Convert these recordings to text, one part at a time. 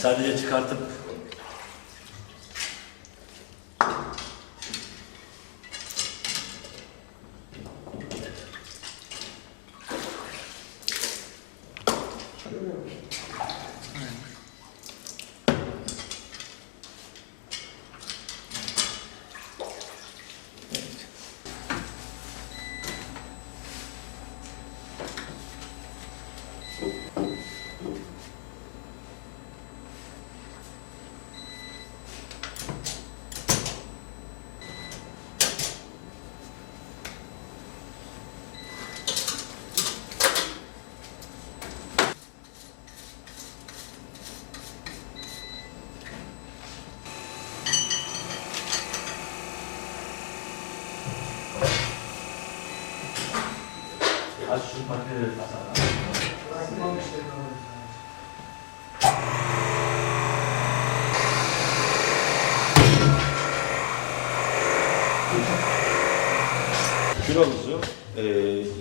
Sadece çıkartıp Aç. Kilomuzu e,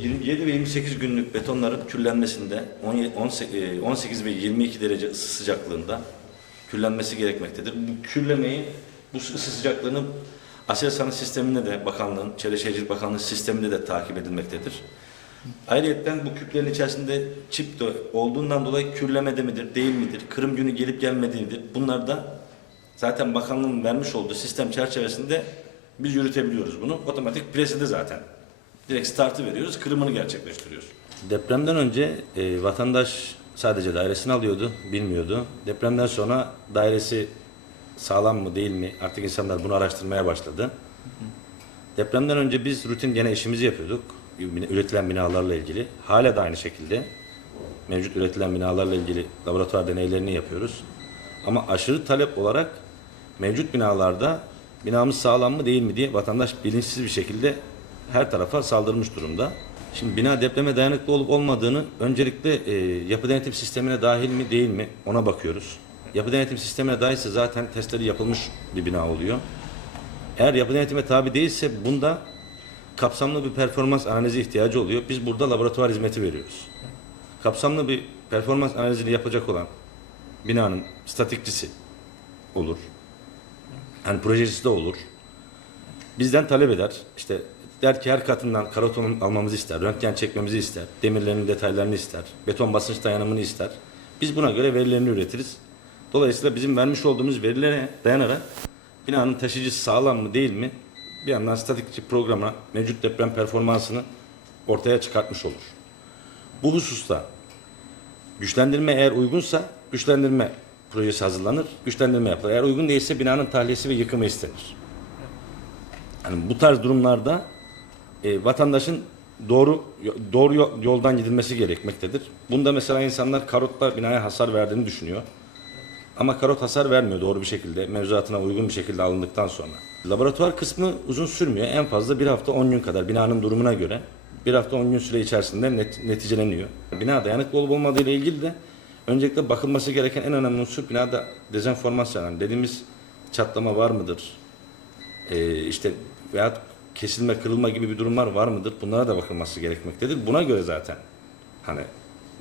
27 ve 28 günlük betonların küllenmesinde 17 18 e, 18 ve 22 derece ısı sıcaklığında küllenmesi gerekmektedir. Bu küllemeyi, bu ısı sıcaklığını Aselsan'ın sisteminde de bakanlığın, Çevre Şehircilik Bakanlığı sisteminde de takip edilmektedir. Ayrıca bu küplerin içerisinde çip de olduğundan dolayı kürlemede midir, değil midir, kırım günü gelip gelmediği midir? Bunlar da zaten bakanlığın vermiş olduğu sistem çerçevesinde biz yürütebiliyoruz bunu. Otomatik presinde zaten. Direkt startı veriyoruz, kırımını gerçekleştiriyoruz. Depremden önce e, vatandaş sadece dairesini alıyordu, bilmiyordu. Depremden sonra dairesi sağlam mı değil mi artık insanlar bunu araştırmaya başladı. Depremden önce biz rutin gene işimizi yapıyorduk. Üretilen binalarla ilgili. Hala da aynı şekilde mevcut üretilen binalarla ilgili laboratuvar deneylerini yapıyoruz. Ama aşırı talep olarak mevcut binalarda binamız sağlam mı değil mi diye vatandaş bilinçsiz bir şekilde her tarafa saldırmış durumda. Şimdi bina depreme dayanıklı olup olmadığını öncelikle e, yapı denetim sistemine dahil mi değil mi ona bakıyoruz. Yapı denetim sistemine dahilse zaten testleri yapılmış bir bina oluyor. Eğer yapı denetime tabi değilse bunda kapsamlı bir performans analizi ihtiyacı oluyor. Biz burada laboratuvar hizmeti veriyoruz. Kapsamlı bir performans analizini yapacak olan binanın statikçisi olur. Hani projecisi de olur. Bizden talep eder. İşte der ki her katından karoton almamızı ister, röntgen çekmemizi ister, demirlerin detaylarını ister, beton basınç dayanımını ister. Biz buna göre verilerini üretiriz. Dolayısıyla bizim vermiş olduğumuz verilere dayanarak binanın taşıyıcısı sağlam mı değil mi bir yandan statikçi programa mevcut deprem performansını ortaya çıkartmış olur. Bu hususta güçlendirme eğer uygunsa güçlendirme projesi hazırlanır, güçlendirme yapılır. Eğer uygun değilse binanın tahliyesi ve yıkımı istenir. Yani bu tarz durumlarda e, vatandaşın doğru doğru yo- yoldan gidilmesi gerekmektedir. Bunda mesela insanlar karotla binaya hasar verdiğini düşünüyor. Ama karot hasar vermiyor doğru bir şekilde, mevzuatına uygun bir şekilde alındıktan sonra. Laboratuvar kısmı uzun sürmüyor. En fazla bir hafta 10 gün kadar binanın durumuna göre bir hafta 10 gün süre içerisinde net, neticeleniyor. Bina dayanıklı olup olmadığı ile ilgili de öncelikle bakılması gereken en önemli unsur binada dezenformasyon. Yani dediğimiz çatlama var mıdır? Ee, işte veya kesilme, kırılma gibi bir durumlar var mıdır? Bunlara da bakılması gerekmektedir. Buna göre zaten hani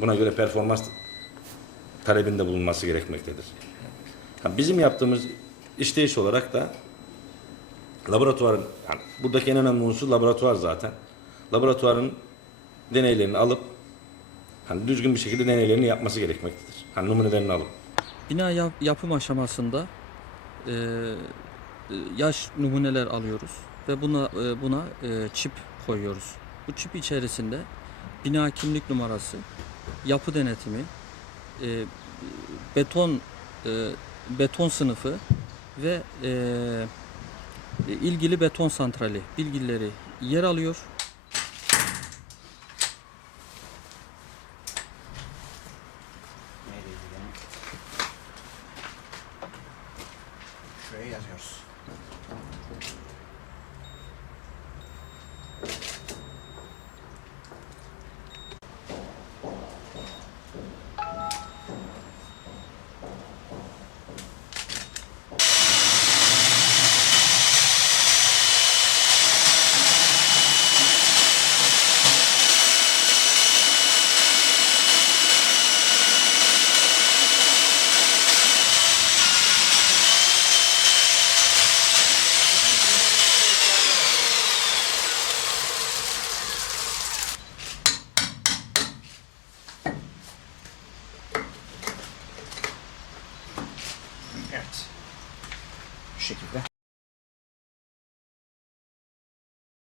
buna göre performans talebinde bulunması gerekmektedir. Ha, bizim yaptığımız işleyiş olarak da laboratuvarın, yani buradaki en önemli unsur laboratuvar zaten. Laboratuvarın deneylerini alıp hani düzgün bir şekilde deneylerini yapması gerekmektedir. Hani numunelerini alıp. Bina yap- yapım aşamasında e, e, yaş numuneler alıyoruz ve buna e, buna e, çip koyuyoruz. Bu çip içerisinde bina kimlik numarası, yapı denetimi, e, beton e, beton sınıfı ve e, ilgili beton santrali bilgileri yer alıyor şekilde.